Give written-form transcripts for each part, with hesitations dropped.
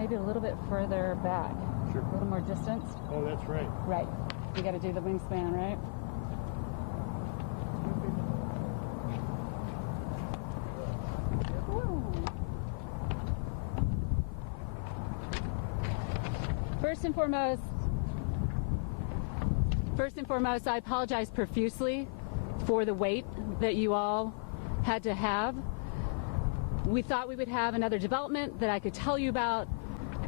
maybe a little bit further back. Sure. A little more distance. Oh, that's right. Right. You got to do the wingspan, right? First and foremost, I apologize profusely for the wait that you all had to have. We thought we would have another development that I could tell you about.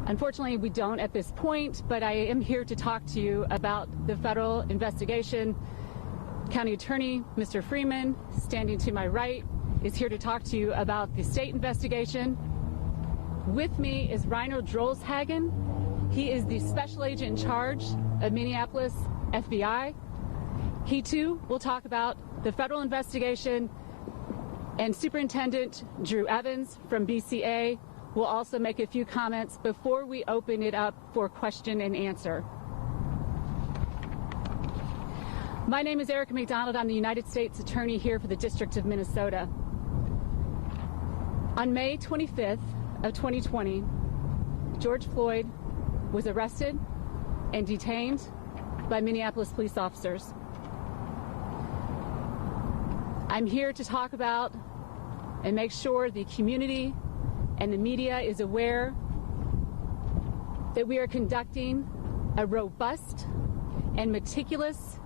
Unfortunately, we don't at this point, but I am here to talk to you about the federal investigation. County Attorney, Mr. Freeman, standing to my right, is here to talk to you about the state investigation. With me is Drolshagen. He is the special agent in charge of Minneapolis FBI. He too will talk about the federal investigation, and Superintendent Drew Evans from BCA will also make a few comments before we open it up for question and answer. My name is Erica MacDonald. I'm the United States Attorney here for the District of Minnesota. On May 25th of 2020, George Floyd was arrested and detained by Minneapolis police officers. I'm here to talk about and make sure the community and the media is aware that we are conducting a robust and meticulous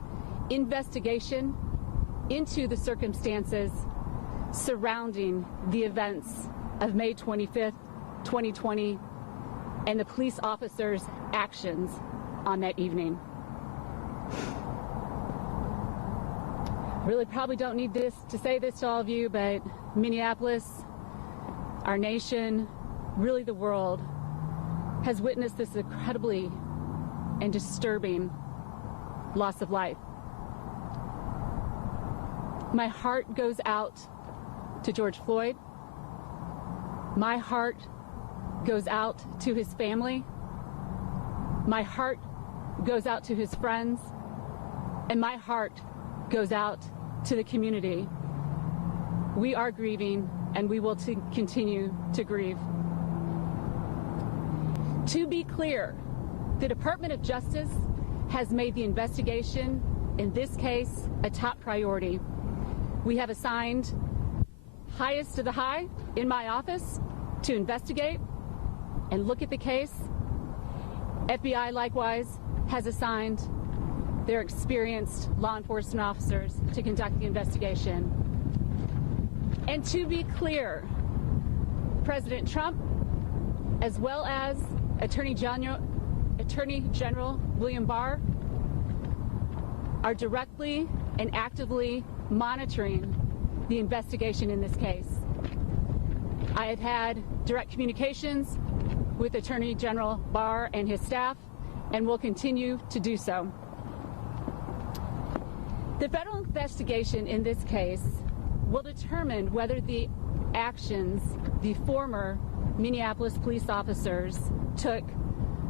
investigation into the circumstances surrounding the events of May 25th, 2020, and the police officers' actions on that evening. Really probably don't need to say this to all of you, but Minneapolis, our nation, really the world, has witnessed this incredibly and disturbing loss of life. My heart goes out to George Floyd. My heart goes out to his family. My heart goes out to his friends. And my heart goes out to the community. We are grieving, and we will continue to grieve. To be clear, the Department of Justice has made the investigation in this case a top priority. We have assigned highest of the high in my office to investigate and look at the case. FBI likewise has assigned their experienced law enforcement officers to conduct the investigation. And to be clear, President Trump, as well as Attorney General William Barr, are directly and actively monitoring the investigation in this case. I have had direct communications with Attorney General Barr and his staff, and will continue to do so. The federal investigation in this case will determine whether the actions the former Minneapolis police officers took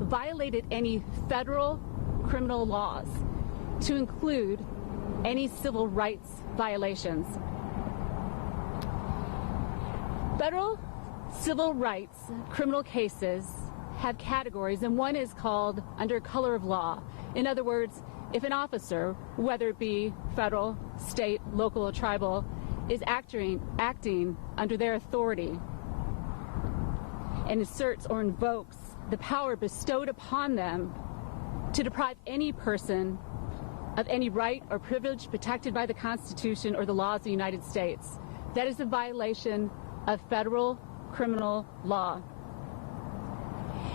violated any federal criminal laws, to include any civil rights violations. Federal civil rights criminal cases have categories, and one is called under color of law. In other words, if an officer, whether it be federal, state, local, or tribal, is acting under their authority and asserts or invokes the power bestowed upon them to deprive any person of any right or privilege protected by the Constitution or the laws of the United States, that is a violation of federal criminal law.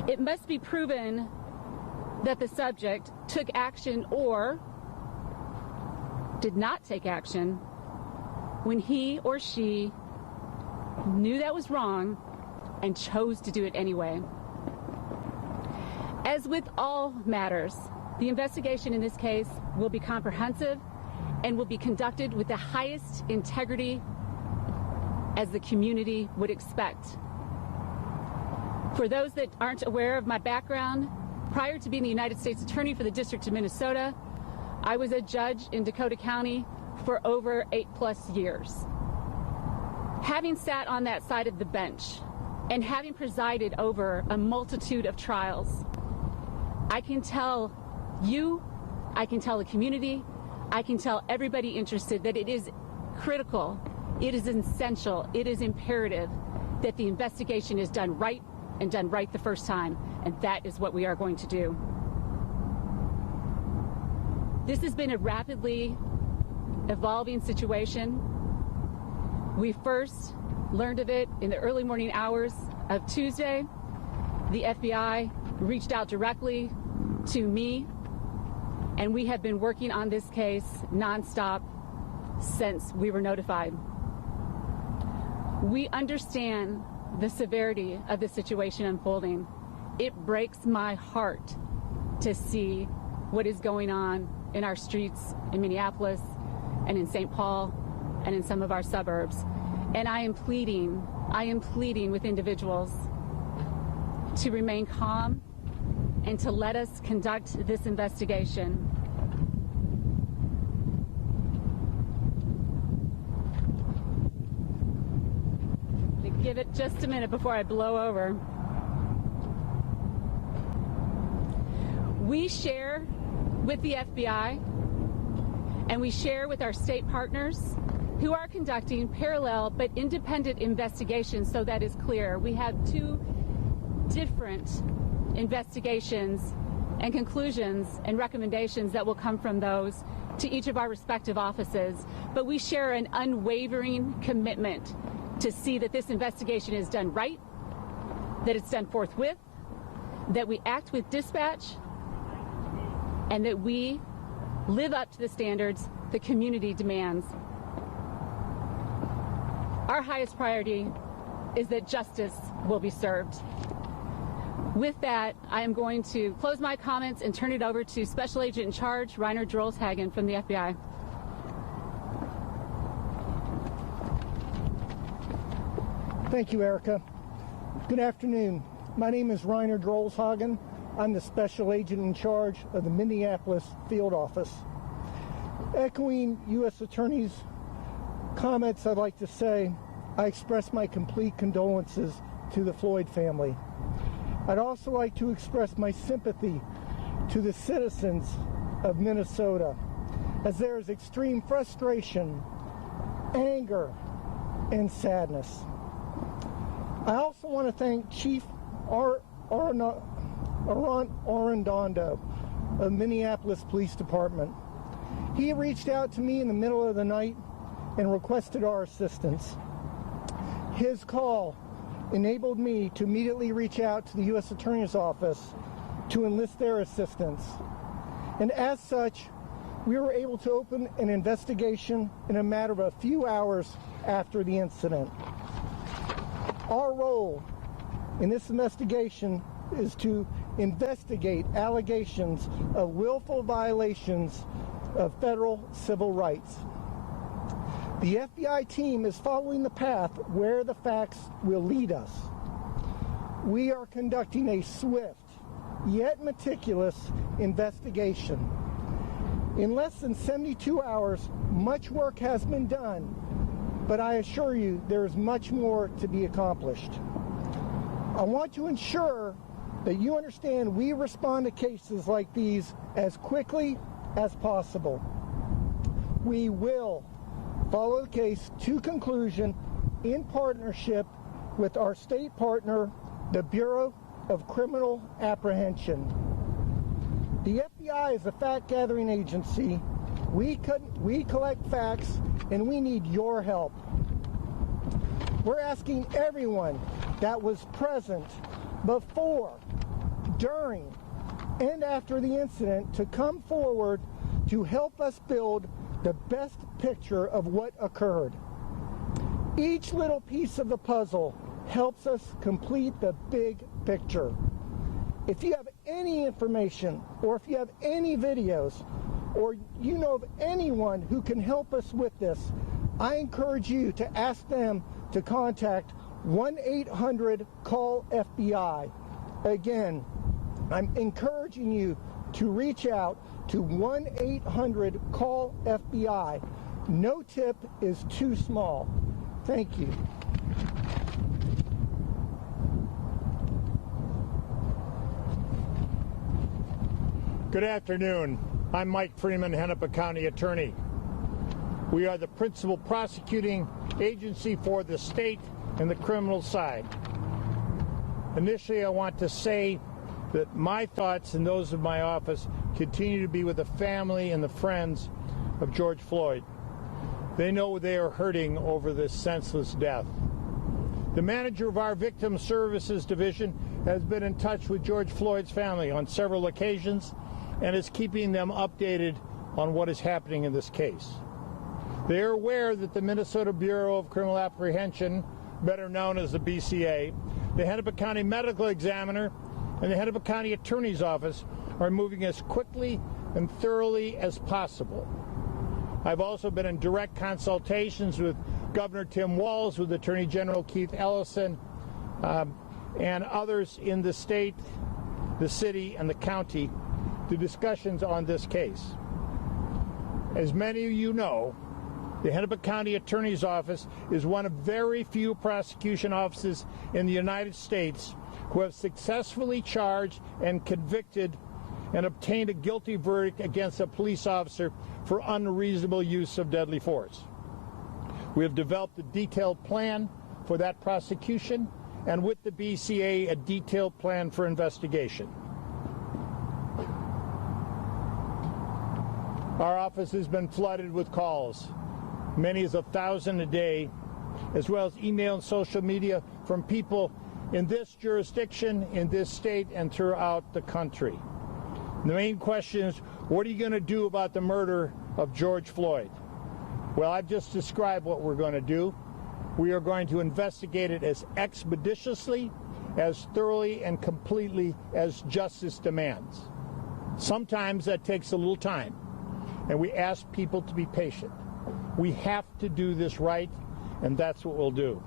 It must be proven that the subject took action or did not take action when he or she knew that was wrong and chose to do it anyway. As with all matters, the investigation in this case will be comprehensive and will be conducted with the highest integrity as the community would expect. For those that aren't aware of my background, prior to being the United States Attorney for the District of Minnesota, I was a judge in Dakota County for over 8+ years. Having sat on that side of the bench and having presided over a multitude of trials, I can tell you, I can tell the community, I can tell everybody interested that it is critical, it is essential, it is imperative that the investigation is done right and done right the first time, and that is what we are going to do. This has been a rapidly evolving situation. We first learned of it in the early morning hours of Tuesday. The FBI reached out directly to me, and we have been working on this case nonstop since we were notified. We understand the severity of the situation unfolding. It breaks my heart to see what is going on in our streets in Minneapolis and in St. Paul and in some of our suburbs. And I am pleading with individuals to remain calm and to let us conduct this investigation. Give it just a minute before I blow over. We share with the FBI and we share with our state partners who are conducting parallel but independent investigations, so that is clear. We have two different investigations and conclusions and recommendations that will come from those to each of our respective offices, but we share an unwavering commitment to see that this investigation is done right, that it's done forthwith, that we act with dispatch, and that we live up to the standards the community demands. Our highest priority is that justice will be served. With that, I am going to close my comments and turn it over to Special Agent in Charge, Drolshagen from the FBI. Thank you, Erica. Good afternoon. My name is Drolshagen. I'm the Special Agent in Charge of the Minneapolis Field Office. Echoing U.S. Attorney's comments, I'd like to say I express my complete condolences to the Floyd family. I'd also like to express my sympathy to the citizens of Minnesota, as there is extreme frustration, anger, and sadness. I also want to thank Chief Arredondo of Minneapolis Police Department. He reached out to me in the middle of the night and requested our assistance. His call enabled me to immediately reach out to the U.S. Attorney's Office to enlist their assistance. And as such, we were able to open an investigation in a matter of a few hours after the incident. Our role in this investigation is to investigate allegations of willful violations of federal civil rights. The FBI team is following the path where the facts will lead us. We are conducting a swift, yet meticulous investigation. In less than 72 hours, much work has been done, but I assure you there is much more to be accomplished. I want to ensure that you understand we respond to cases like these as quickly as possible. We will follow the case to conclusion in partnership with our state partner, the Bureau of Criminal Apprehension. The FBI is a fact-gathering agency. We collect facts, and we need your help. We're asking everyone that was present before, during, and after the incident to come forward to help us build the best picture of what occurred. Each little piece of the puzzle helps us complete the big picture. If you have any information, or if you have any videos, or you know of anyone who can help us with this, I encourage you to ask them to contact 1-800-CALL-FBI. Again, I'm encouraging you to reach out to 1-800-CALL-FBI. No tip is too small. Thank you. Good afternoon. I'm Mike Freeman, Hennepin County Attorney. We are the principal prosecuting agency for the state and the criminal side. Initially, I want to say that my thoughts and those of my office continue to be with the family and the friends of George Floyd. They know they are hurting over this senseless death. The manager of our Victim Services Division has been in touch with George Floyd's family on several occasions and is keeping them updated on what is happening in this case. They are aware that the Minnesota Bureau of Criminal Apprehension, better known as the BCA, the Hennepin County Medical Examiner, and the Hennepin County Attorney's Office are moving as quickly and thoroughly as possible. I've also been in direct consultations with Governor Tim Walz, with Attorney General Keith Ellison, and others in the state, the city, and the county to discussions on this case. As many of you know, the Hennepin County Attorney's Office is one of very few prosecution offices in the United States who have successfully charged and convicted and obtained a guilty verdict against a police officer for unreasonable use of deadly force. We have developed a detailed plan for that prosecution, and with the BCA, a detailed plan for investigation. Our office has been flooded with calls, many as 1,000 a day, as well as email and social media from people in this jurisdiction, in this state, and throughout the country. The main question is, what are you going to do about the murder of George Floyd? Well, I've just described what we're going to do. We are going to investigate it as expeditiously, as thoroughly, and completely as justice demands. Sometimes that takes a little time, and we ask people to be patient. We have to do this right, and that's what we'll do.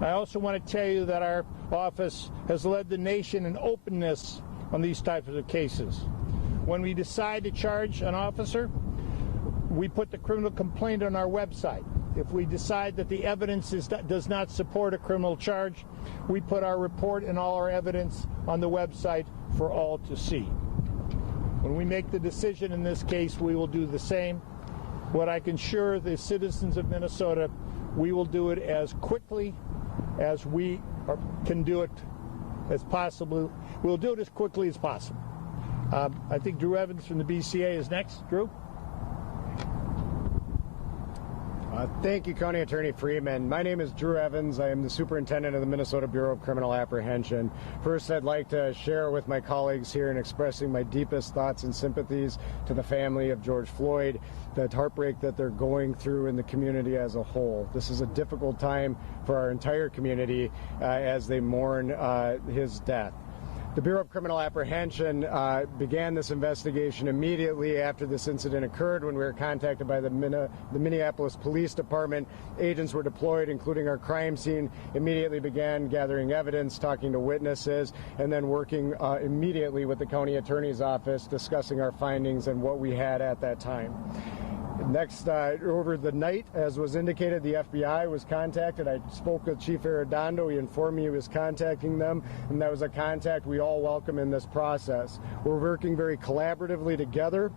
I also want to tell you that our office has led the nation in openness on these types of cases. When we decide to charge an officer, we put the criminal complaint on our website. If we decide that the evidence does not support a criminal charge, we put our report and all our evidence on the website for all to see. When we make the decision in this case, we will do the same. What I can assure the citizens of Minnesota, we will do it as quickly as we can do it as possible. We'll do it as quickly as possible. I think Drew Evans from the BCA is next. Drew? Thank you, County Attorney Freeman. My name is Drew Evans. I am the Superintendent of the Minnesota Bureau of Criminal Apprehension. First, I'd like to share with my colleagues here in expressing my deepest thoughts and sympathies to the family of George Floyd, the heartbreak that they're going through in the community as a whole. This is a difficult time for our entire community as they mourn his death. The Bureau of Criminal Apprehension began this investigation immediately after this incident occurred when we were contacted by the Minneapolis Police Department. Agents were deployed, including our crime scene, immediately began gathering evidence, talking to witnesses, and then working immediately with the County Attorney's Office, discussing our findings and what we had at that time. Next, over the night, as was indicated, the FBI was contacted. I spoke with Chief Arredondo. He informed me he was contacting them, and that was a contact we all welcome in this process. We're working very collaboratively together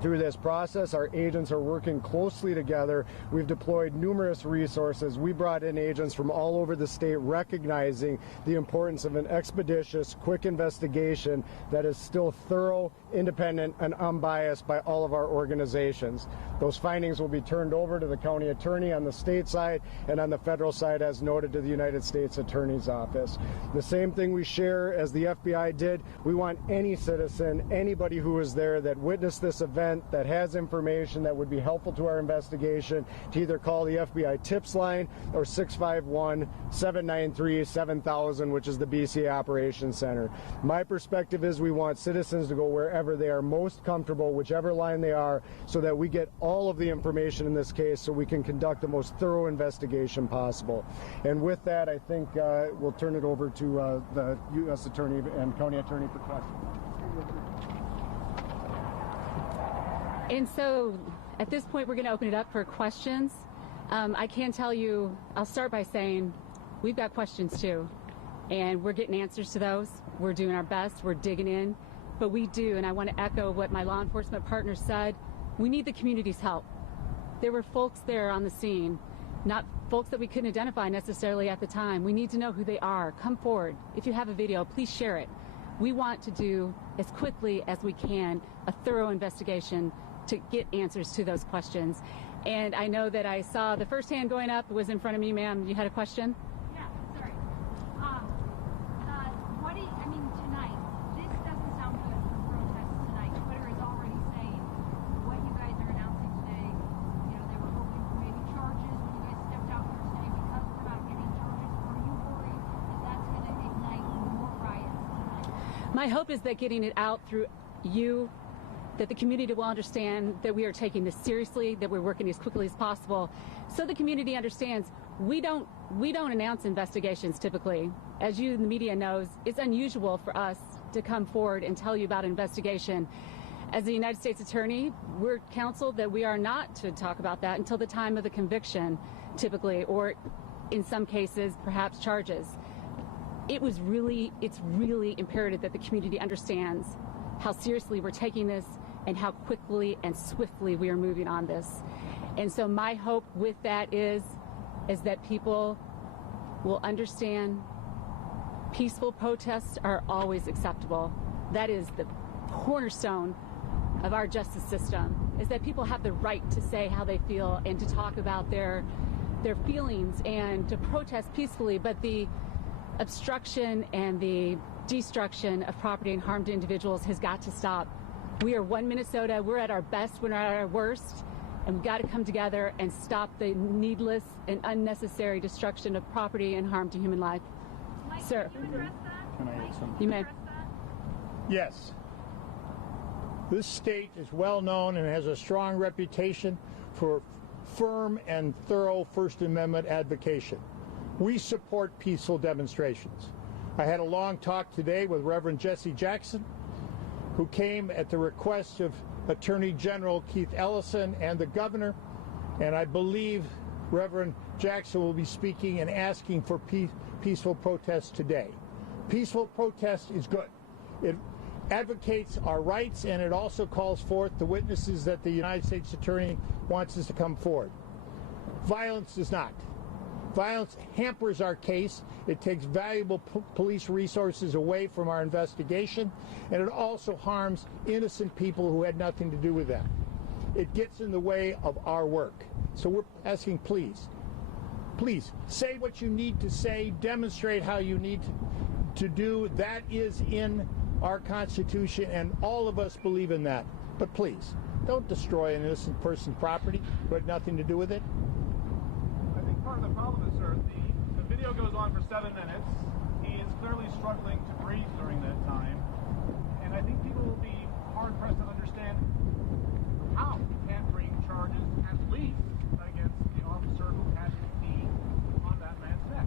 through this process. Our agents are working closely together. We've deployed numerous resources. We brought in agents from all over the state, recognizing the importance of an expeditious, quick investigation that is still thorough, independent, and unbiased by all of our organizations. Those findings will be turned over to the county attorney on the state side, and on the federal side, as noted, to the United States Attorney's Office. The same thing we share as the FBI did. We want any citizen, anybody who was there that witnessed this event, that has information that would be helpful to our investigation, to either call the FBI tips line or 651-793-7000, which is the BCA Operations Center. My perspective is we want citizens to go wherever they are most comfortable, whichever line they are, so that we get all of the information in this case so we can conduct the most thorough investigation possible. And with that, I think we'll turn it over to the U.S. Attorney and County Attorney for questions. And so at this point, we're going to open it up for questions. I can tell you, I'll start by saying we've got questions too, and we're getting answers to those. We're doing our best. We're digging in. but we do, and I want to echo what my law enforcement partner said. We need the community's help. There were folks there on the scene, not folks that we couldn't identify necessarily at the time. We need to know who they are. Come forward. If you have a video, please share it. We want to do, as quickly as we can, a thorough investigation to get answers to those questions. And I know that I saw the first hand going up was in front of me, ma'am. You had a question? Yeah, sorry. What do you, I mean, tonight, this doesn't sound good for protests tonight. Twitter is already saying what you guys are announcing today. You know, they were hoping for maybe charges when you guys stepped out here today because we're not getting charges. Are you worried that that's going to ignite more riots tonight? My hope is that getting it out through you, that the community will understand that we are taking this seriously, that we're working as quickly as possible, so the community understands we don't announce investigations typically. As you, the media, knows, it's unusual for us to come forward and tell you about an investigation. As the United States Attorney, we're counseled that we are not to talk about that until the time of the conviction, typically, or in some cases, perhaps charges. It's really imperative that the community understands how seriously we're taking this and how quickly and swiftly we are moving on this. And so my hope with that is that people will understand peaceful protests are always acceptable. That is the cornerstone of our justice system, is that people have the right to say how they feel and to talk about their feelings and to protest peacefully, but the obstruction and the destruction of property and harm to individuals has got to stop. We are one Minnesota. We're at our best when we're at our worst, and we've got to come together and stop the needless and unnecessary destruction of property and harm to human life. Mike, Sir. can you address that? Can I add something? You may. Address that? Yes. This state is well known and has a strong reputation for firm and thorough First Amendment advocacy. We support peaceful demonstrations. I had a long talk today with Reverend Jesse Jackson, who came at the request of Attorney General Keith Ellison and the governor, and I believe Reverend Jackson will be speaking and asking for peaceful protests today. Peaceful protest is good. It advocates our rights, and it also calls forth the witnesses that the United States Attorney wants us to come forward. Violence does not. Violence hampers our case. It takes valuable police resources away from our investigation, and it also harms innocent people who had nothing to do with that. It gets in the way of our work. So we're asking, please, say what you need to say, demonstrate how you need to do. That is in our Constitution, and all of us believe in that. But please, don't destroy an innocent person's property who had nothing to do with it. Part of the problem is, sir, the video goes on for 7 minutes. He is clearly struggling to breathe during that time. And I think people will be hard-pressed to understand how you can't bring charges, at least, against the officer who had his knee on that man's neck.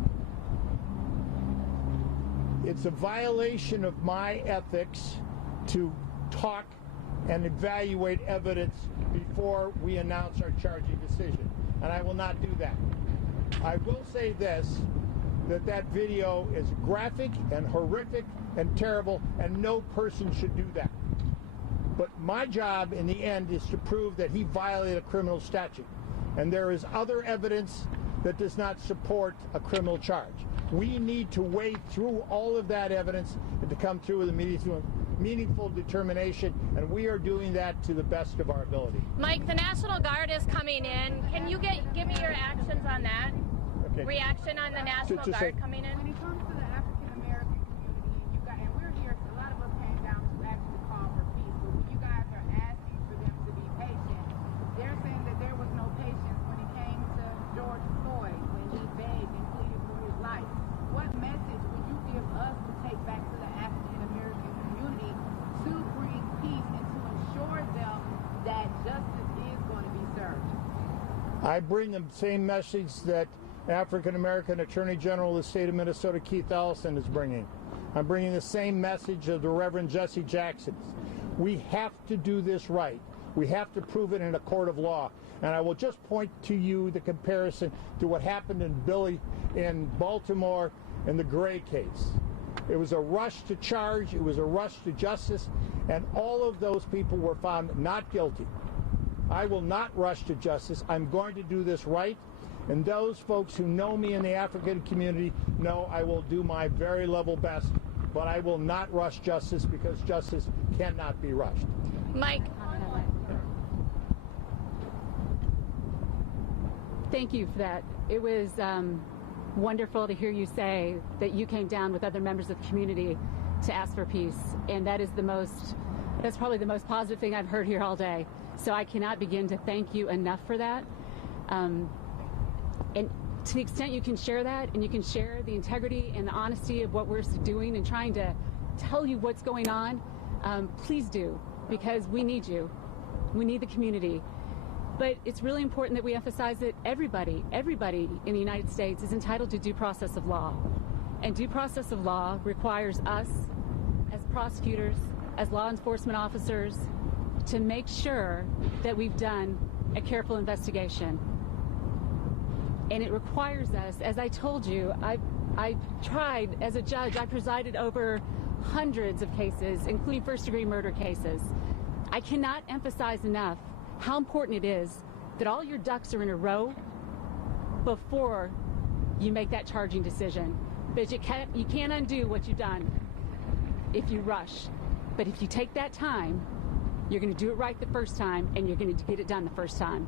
It's a violation of my ethics to talk and evaluate evidence before we announce our charging decision. And I will not do that. I will say this, that video is graphic and horrific and terrible, and no person should do that. But my job in the end is to prove that he violated a criminal statute. And there is other evidence that does not support a criminal charge. We need to wade through all of that evidence and to come through with a meaningful determination, and we are doing that to the best of our ability. Mike, the National Guard is coming in. Can you give me your actions on that? Okay. Reaction on the National Guard coming in? When it comes to the African American community, and we're here, a lot of us came down to actually call for peace, but when you guys are asking for them to be patient, they're saying that there was no patience when it came to George Floyd, when he begged and pleaded for his life. What message would you give us to take back to the African American community to bring peace and to ensure them that justice is going to be served? I bring the same message that African American Attorney General of the state of Minnesota, Keith Ellison, is bringing. I'm bringing the same message of the Reverend Jesse Jackson. We have to do this right. We have to prove it in a court of law. And I will just point to you the comparison to what happened in Baltimore in the Gray case. It was a rush to charge, it was a rush to justice, and all of those people were found not guilty. I will not rush to justice. I'm going to do this right, and those folks who know me in the African community know I will do my very level best, but I will not rush justice because justice cannot be rushed. Mike. Thank you for that. It was wonderful to hear you say that you came down with other members of the community to ask for peace, and that's probably the most positive thing I've heard here all day. So I cannot begin to thank you enough for that. And to the extent you can share that, and you can share the integrity and the honesty of what we're doing and trying to tell you what's going on, please do, because we need you. We need the community. But it's really important that we emphasize that everybody in the United States is entitled to due process of law. And due process of law requires us, as prosecutors, as law enforcement officers, to make sure that we've done a careful investigation. And it requires us, as I told you, I tried as a judge, I presided over hundreds of cases, including first-degree murder cases. I cannot emphasize enough how important it is that all your ducks are in a row before you make that charging decision. Because you can't undo what you've done if you rush. But if you take that time, you're going to do it right the first time, and you're going to get it done the first time.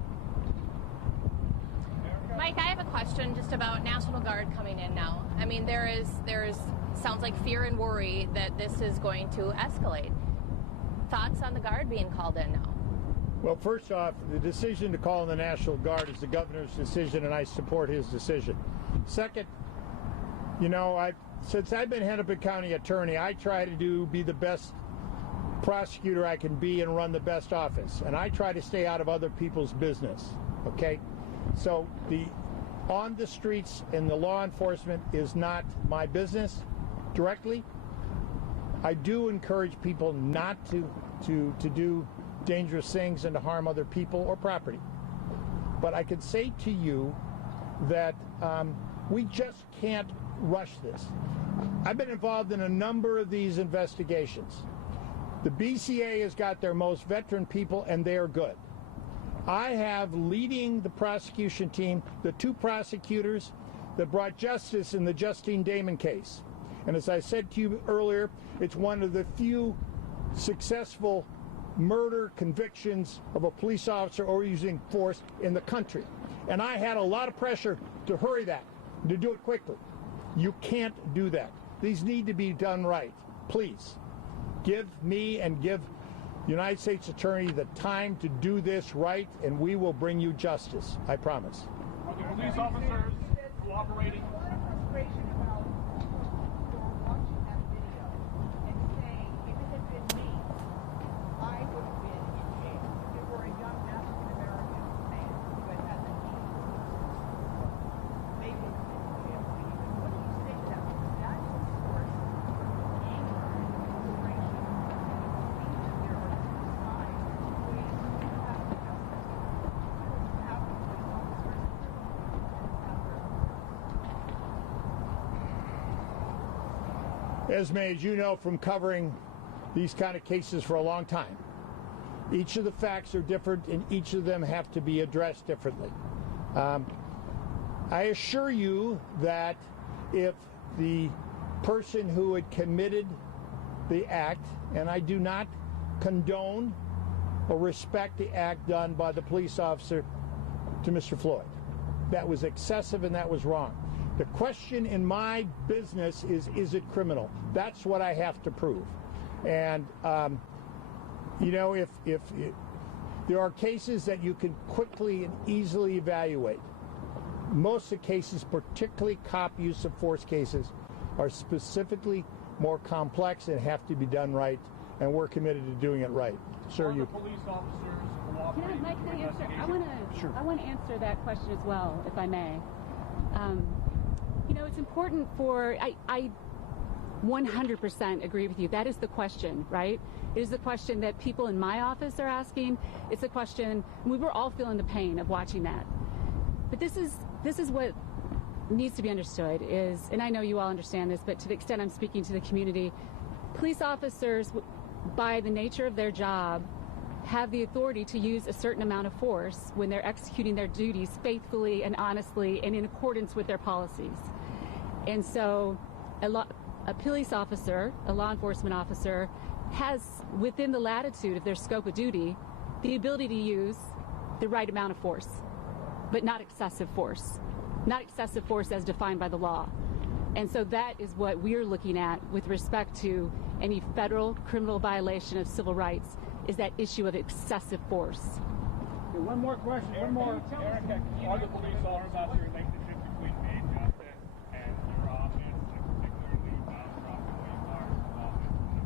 Mike, I have a question just about National Guard coming in now. I mean, there is sounds like fear and worry that this is going to escalate. Thoughts on the Guard being called in now? Well, first off, the decision to call in the National Guard is the governor's decision, and I support his decision. Second, since I've been Hennepin County attorney, I try to be the best prosecutor I can be and run the best office, and I try to stay out of other people's business, okay? So the on the streets and the law enforcement is not my business directly. I do encourage people not to do dangerous things and to harm other people or property. But I can say to you that we just can't rush this. I've been involved in a number of these investigations. The BCA has got their most veteran people, and they are good. I have leading the prosecution team the two prosecutors that brought justice in the Justine Damon case. And as I said to you earlier, it's one of the few successful murder convictions of a police officer or using force in the country. And I had a lot of pressure to hurry that, to do it quickly. You can't do that. These need to be done right. Please, give me and give the United States Attorney the time to do this right, and we will bring you justice. I promise. Okay, police officers cooperating. A lot of frustration about watching that video and saying, if it had been me, I would have been in jail. If it were a young African-American man who had had the knee, they would have been in jail. What you say to that? That is a source of anger and frustration. And it seems that there are two sides, two ways to have justice. You have police officers and Esme, as you know from covering these kind of cases for a long time, each of the facts are different and each of them have to be addressed differently. I assure you that if the person who had committed the act, and I do not condone or respect the act done by the police officer to Mr. Floyd, that was excessive and that was wrong. The question in my business is it criminal? That's what I have to prove. And, if there are cases that you can quickly and easily evaluate, most of the cases, particularly cop use of force cases, are specifically more complex and have to be done right, and we're committed to doing it right. Sir, you. Police officers Can I answer? I want to answer that question as well, if I may. It's important I 100% agree with you. That is the question, right? It is the question that people in my office are asking. It's a question, we were all feeling the pain of watching that. But this is what needs to be understood is, and I know you all understand this, but to the extent I'm speaking to the community, police officers, by the nature of their job, have the authority to use a certain amount of force when they're executing their duties faithfully and honestly and in accordance with their policies. And so a police officer, a law enforcement officer, has, within the latitude of their scope of duty, the ability to use the right amount of force, but not excessive force. Not excessive force as defined by the law. And so that is what we're looking at with respect to any federal criminal violation of civil rights, is that issue of excessive force. Okay, one more question, one more. Erica, are the police officers about the relationship between being justice and your office, and particularly William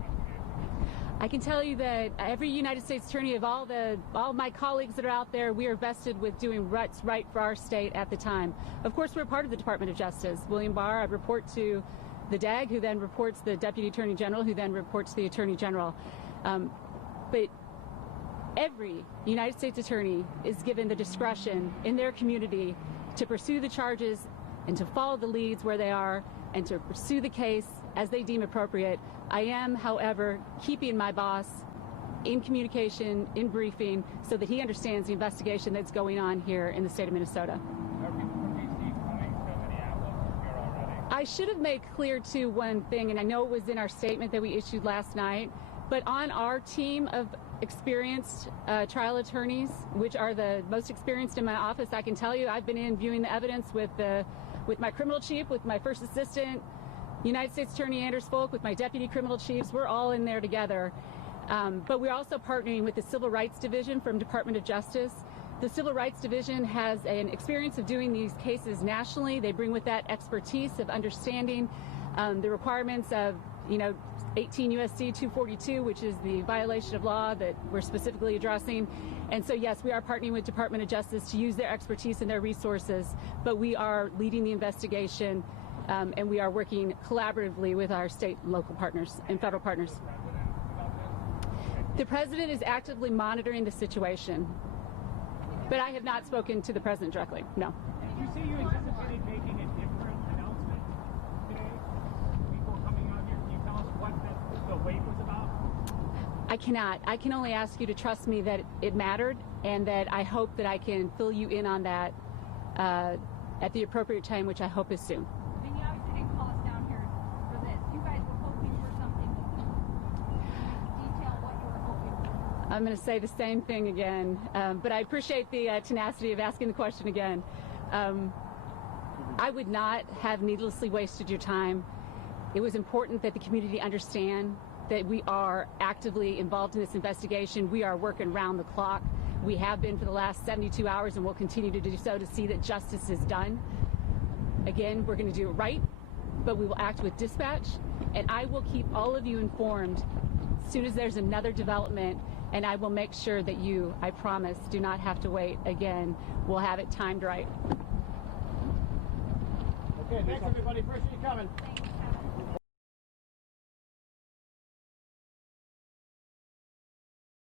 investigation? I can tell you that every United States attorney of all my colleagues that are out there, we are vested with doing what's right for our state at the time. Of course, we're part of the Department of Justice. William Barr, I report to the DAG, who then reports the Deputy Attorney General, who then reports the Attorney General. But every United States attorney is given the discretion in their community to pursue the charges and to follow the leads where they are and to pursue the case as they deem appropriate. I am, however, keeping my boss in communication, in briefing, so that he understands the investigation that's going on here in the state of Minnesota. Are people from D.C. coming to Minneapolis here already? I should have made clear, too, one thing, and I know it was in our statement that we issued last night, but on our team of experienced trial attorneys, which are the most experienced in my office, I can tell you I've been in viewing the evidence with my criminal chief, with my first assistant, United States Attorney Anders Folk, with my deputy criminal chiefs. We're all in there together. But we're also partnering with the Civil Rights Division from Department of Justice. The Civil Rights Division has an experience of doing these cases nationally. They bring with that expertise of understanding the requirements of, 18 U.S.C. 242, which is the violation of law that we're specifically addressing. And so, yes, we are partnering with Department of Justice to use their expertise and their resources, but we are leading the investigation, and we are working collaboratively with our state, local partners, and federal partners. The president is actively monitoring the situation, but I have not spoken to the president directly, no. Did you say you anticipated making a different announcement today before coming out here? Can you tell us what the wait was about? I cannot. I can only ask you to trust me that it mattered, and that I hope that I can fill you in on that at the appropriate time, which I hope is soon. And you obviously didn't call us down here for this. You guys were hoping for something. Detail what you were hoping for. I'm going to say the same thing again, but I appreciate the tenacity of asking the question again. I would not have needlessly wasted your time. It was important that the community understand that we are actively involved in this investigation. We are working round the clock. We have been for the last 72 hours and will continue to do so to see that justice is done. Again, we're going to do it right, but we will act with dispatch, and I will keep all of you informed as soon as there's another development, and I will make sure that you, I promise, do not have to wait again. We'll have it timed right. Okay, thanks everybody. Appreciate you coming. Thanks.